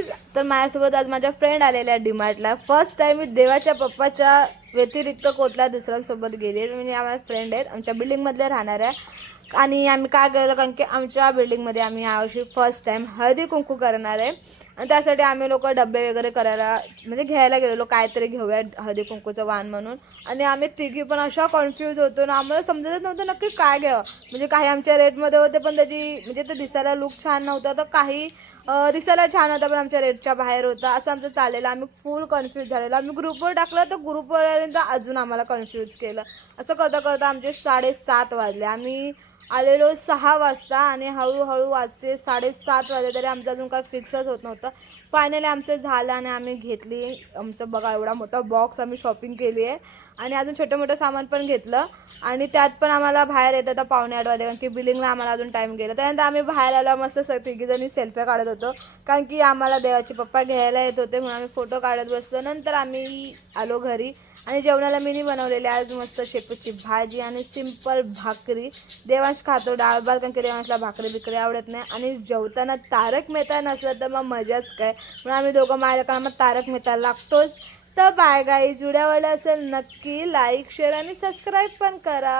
Guys, तर माझ्यासोबत आज माझ्या फ्रेंड आलेल्या डीमार्टला. फर्स्ट टाइम मी देवाच्या पप्पाच्या व्यतिरिक्त कुठल्या दुसऱ्यांसोबत गेले. म्हणजे आम्हाला फ्रेंड आहेत, आमच्या बिल्डिंगमधले राहणाऱ्या. आणि आम्ही काय केलं, कारण की आमच्या बिल्डिंगमध्ये आम्ही यावर्षी फर्स्ट टाइम हळदी कुंकू करणार आहे. आणि त्यासाठी आम्ही लोक डबे वगैरे करायला म्हणजे घ्यायला गेलेलो, काहीतरी घेऊया हळदी कुंकूचं वाण म्हणून. आणि आम्ही तिघी पण अशा कन्फ्यूज होतो ना, आम्हाला समजतच नव्हतं नक्की काय घ्यावं. म्हणजे काही आमच्या रेटमध्ये होते, पण त्याची म्हणजे ते दिसायला लुक छान नव्हता, तर काही दिसायला छान होता पण आमच्या रेटच्या बाहेर होता. असं आमचं चाललेलं, आम्ही फुल कन्फ्यूज झालेलो. आम्ही ग्रुपवर टाकलं तर ग्रुपवर अजून आम्हाला कन्फ्यूज केलं. असं करता करता आमचे 7:30 वाजले. आम्ही आलेलो 6 वाजता आणि हळूहळू वाजते 7:30 वाजले तरी आमचं अजून काय फिक्सच होत नव्हतं. फायनली आमचं झालं आणि आम्ही घेतली. आमचं बघा एवढा मोठा बॉक्स आम्ही शॉपिंग केली आहे आणि अजून छोटं मोठं सामान पण घेतलं. आणि त्यात पण आम्हाला बाहेर येतं तर 7:45 वाजले, कारण की बिलिंगला आम्हाला अजून टाईम गेला. त्यानंतर आम्ही बाहेर आलो, मस्त तिघीजणी सेल्फ्या काढत होतो, कारण की आम्हाला देवाचे पप्पा घ्यायला येत होते म्हणून आम्ही फोटो काढत बसलो. नंतर आम्ही आलो घरी आणि जेवणाला मीनी बनवलेले आज मस्त शेपूची भाजी आणि सिंपल भाकरी. देवांश खातो डाळ भात, कारण की देवांशला भाकरी बिकरी आवडत नाही. आणि जेवताना तारक मेहता नसलं तर मग मजाच काय, म्हणून आम्ही दोघं माझ्याकडे मग तारक मेहता लागतोच. तर बाय गाईज, व्हिडिओ आवडला असेल नक्की लाईक शेअर आणि सबस्क्राईब पण करा.